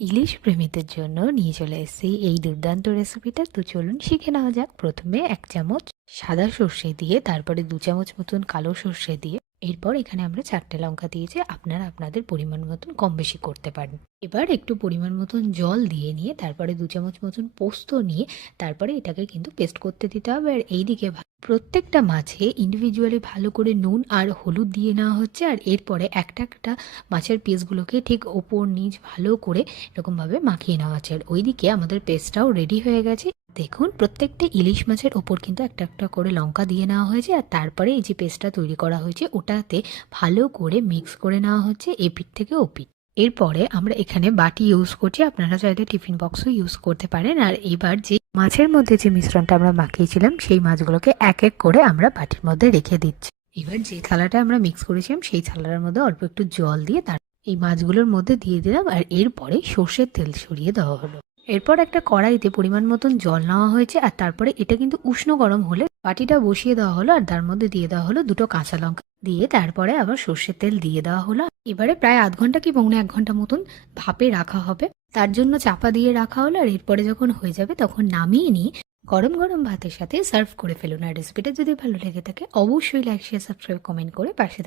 ইলিশ প্রেমীদের জন্য নিয়ে চলে এসেছি এই দুর্দান্ত রেসিপিটা। তো চলুন শিখে নেওয়া যাক। প্রথমে 1 চামচ সাদা সর্ষে দিয়ে, তারপরে 2 চামচ মতন কালো সর্ষে দিয়ে, এরপর এখানে আমরা 4টে লঙ্কা দিয়েছি। আপনারা আপনাদের পরিমাণ মতন কম বেশি করতে পারেন। এবার একটু পরিমাণ মতন জল দিয়ে নিয়ে, তারপরে 2 চামচ মতন পোস্ত নিয়ে, তারপরে এটাকে কিন্তু পেস্ট করতে দিতে হবে। আর এইদিকে প্রত্যেকটা মাছে ইন্ডিভিজুয়ালি ভালো করে নুন আর হলুদ দিয়ে নেওয়া হচ্ছে। আর এরপরে একটা একটা মাছের পিসগুলোকে ঠিক ওপর নিচ ভালো করে এরকমভাবে মাখিয়ে নেওয়া আছে। আর ওইদিকে আমাদের পেস্টটাও রেডি হয়ে গেছে। দেখুন, প্রত্যেকটা ইলিশ মাছের ওপর কিন্তু একটা একটা করে লঙ্কা দিয়ে নেওয়া হয়েছে। আর তারপরে এই যে পেস্টটা তৈরি করা হয়েছে ওটাতে ভালো করে মিক্স করে নেওয়া হচ্ছে এপিঠ থেকে ওপিঠ। এরপরে আমরা এখানে বাটি ইউজ করছি, আপনারা চাইলে টিফিন বক্সও ইউজ করতে পারেন। আর এবার যে মাছের মধ্যে যে মিশ্রণটা আমরা মাখিয়েছিলাম সেই মাছগুলোকে এক এক করে আমরা বাটির মধ্যে রেখে দিচ্ছি। এবার যে থালাটা আমরা মিক্স করেছিলাম সেই থালার মধ্যে অল্প একটু জল দিয়ে তার এই মাছগুলোর মধ্যে দিয়ে দিলাম। আর এরপরে সর্ষের তেল ছড়িয়ে দেওয়া হলো। এরপর একটা কড়াইতে পরিমাণ মতন জল নেওয়া হয়েছে। আর তারপরে এটা কিন্তু উষ্ণ গরম হলে বাটিটা বসিয়ে দেওয়া হলো। আর তার মধ্যে দিয়ে দেওয়া হলো 2টো কাঁচা লঙ্কা দিয়ে, তারপরে আবার সর্ষের তেল দিয়ে দেওয়া হলো। এবারে প্রায় আধ ঘন্টা কি পৌনে 1 ঘন্টা মতন ভাপে রাখা হবে, তার জন্য চাপা দিয়ে রাখা হলো। আর এরপরে যখন হয়ে যাবে তখন নামিয়ে নিয়ে গরম গরম ভাতের সাথে সার্ভ করে ফেলুন। আর রেসিপিটা যদি ভালো লেগে থাকে অবশ্যই লাইক শেয়ার সাবস্ক্রাইব কমেন্ট করে পাশে